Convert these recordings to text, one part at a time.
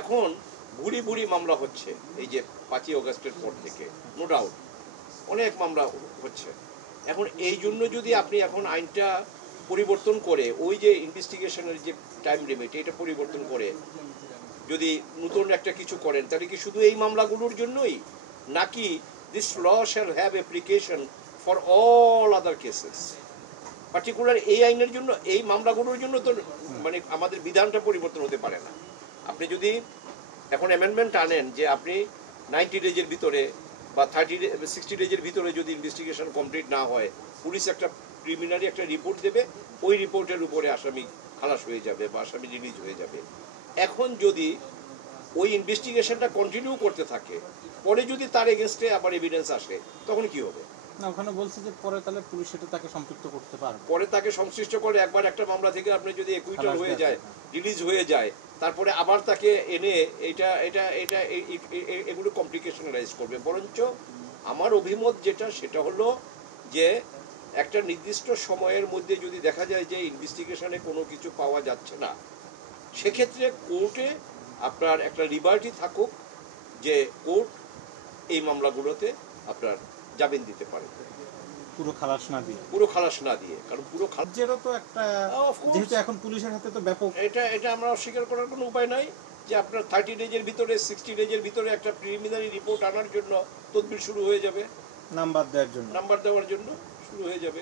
এখন ভুরি ভুরি মামলা হচ্ছে এই যে 5ই অগাস্টের পর থেকে, নো ডাউট অনেক মামলা হচ্ছে। এখন এই জন্য যদি আপনি এখন আইনটা পরিবর্তন করে ওই যে ইনভেস্টিগেশনের যে টাইম লিমিট এটা পরিবর্তন করে যদি নতুন একটা কিছু করেন, তাহলে কি শুধু এই মামলাগুলোর জন্যই, নাকি this law shall have application for all other cases? Particular এই আইনের জন্য, এই মামলাগুলোর জন্য তো মানে আমাদের বিধানটা পরিবর্তন হতে পারে না। আপনি যদি এখন অ্যামেন্ডমেন্ট আনেন যে আপনি 90 ডেজের ভিতরে বা 60 ডেজের ভিতরে যদি ইনভেস্টিগেশন কমপ্লিট না হয়, পুলিশ একটা প্রিলিমিনারি একটা রিপোর্ট দেবে, ওই রিপোর্টের উপরে আসামি খালাস হয়ে যাবে বা আসামি রিলিজ হয়ে যাবে। এখন যদি ওই ইনভেস্টিগেশনটা কন্টিনিউ করতে থাকে, পরে যদি তার এগেনস্টে আবার এভিডেন্স আসে, তখন কি হবে? না, ওখানে বলছে যে পরে তাহলে পুলিশ সেটা তাকে সম্পৃক্ত করতে পারবে, পরে তাকে সংশ্লিষ্ট করে একবার একটা মামলা থেকে আপনি যদি একুইটাল হয়ে যায়, রিলিজ হয়ে যায়, তারপরে আবার তাকে এনে এটা এটা এটা এগুলো কমপ্লিকেশন রাইজ করবে। বরঞ্চ আমার অভিমত যেটা সেটা হলো যে একটা নির্দিষ্ট সময়ের মধ্যে যদি দেখা যায় যে ইনভেস্টিগেশনে কোনো কিছু পাওয়া যাচ্ছে না, সেক্ষেত্রে কোর্টে আপনার একটা লিবার্টি থাকুক যে কোর্ট এই মামলাগুলোতে আপনার জামিন দিতে পারে, পুরো খালাস না দিয়ে। কারণ পুরো খালাসেরও তো একটা, যেহেতু এখন পুলিশের হাতে তো ব্যাপক, এটা আমরা অস্বীকার করার কোনো উপায় নাই যে আপনার 30 ডেজের ভিতরে 60 ডেজের ভিতরে একটা প্রিলিমিনারি রিপোর্ট আনার জন্য তদবির শুরু হয়ে যাবে, নাম্বার দেওয়ার জন্য শুরু হয়ে যাবে।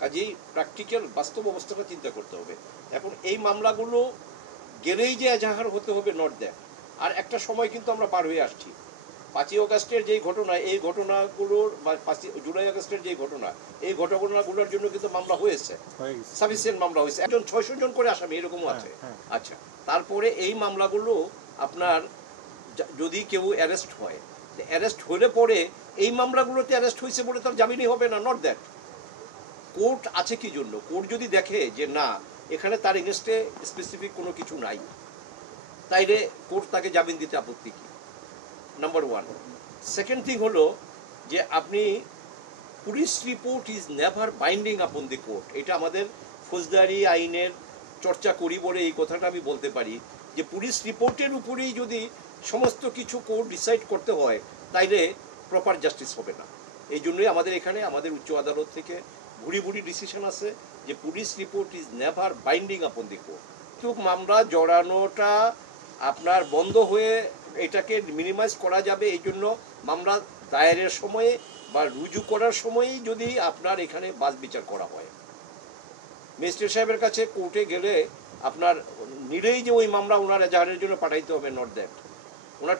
কাজেই প্র্যাকটিক্যাল বাস্তব অবস্থাটা চিন্তা করতে হবে। এখন এই মামলাগুলো গেলেই যে এজাহার হতে হবে, নট দ্যাট। আর একটা সময় কিন্তু আমরা পার হয়ে আসছি। 5ই অগাস্টের যেই ঘটনা, এই ঘটনাগুলোর বা 5 জুলাই আগস্টের যেই ঘটনা, এই ঘটনাগুলোর জন্য কিন্তু মামলা হয়েছে, সাফিসিয়েন্ট মামলা হয়েছে, 600 জন করে আসামি এরকমও আছে। আচ্ছা, তারপরে এই মামলাগুলো আপনার যদি কেউ অ্যারেস্ট হয়, অ্যারেস্ট হলে পরে এই মামলাগুলোতে অ্যারেস্ট হয়েছে বলে তার জামিনই হবে না, নট দ্যাট। কোর্ট আছে কি জন্য? কোর্ট যদি দেখে যে না, এখানে তার এগেনস্টে স্পেসিফিক কোনো কিছু নাই, তাইলে কোর্ট তাকে জামিন দিতে আপত্তি কি? নাম্বার 1। সেকেন্ড থিং হলো যে আপনি police report is never binding আপন দি কোর্ট। এটা আমাদের ফৌজদারি আইনের চর্চা করি বলে এই কথাটা আমি বলতে পারি যে পুলিশ রিপোর্টের উপরেই যদি সমস্ত কিছু কোর্ট ডিসাইড করতে হয়, তাইলে প্রপার জাস্টিস হবে না। এই জন্যই আমাদের এখানে আমাদের উচ্চ আদালত থেকে ভুরি ভুরি ডিসিশন আছে যে police report is never binding আপন দি কোর্ট। তো মামলা জড়ানোটা আপনার বন্ধ হয়ে এটাকে মিনিমাইজ করা যাবে, এই জন্য মামলা দায়েরের সময়ে বা রুজু করার সময়ই যদি আপনার এখানে বাস বিচার করা হয়, ম্যাজিস্ট্রেট সাহেবের কাছে কোর্টে গেলে আপনার নিলেই যে ওই মামলা ওনার এজাহারের জন্য পাঠাইতে হবে, নট দ্যাট। ওনার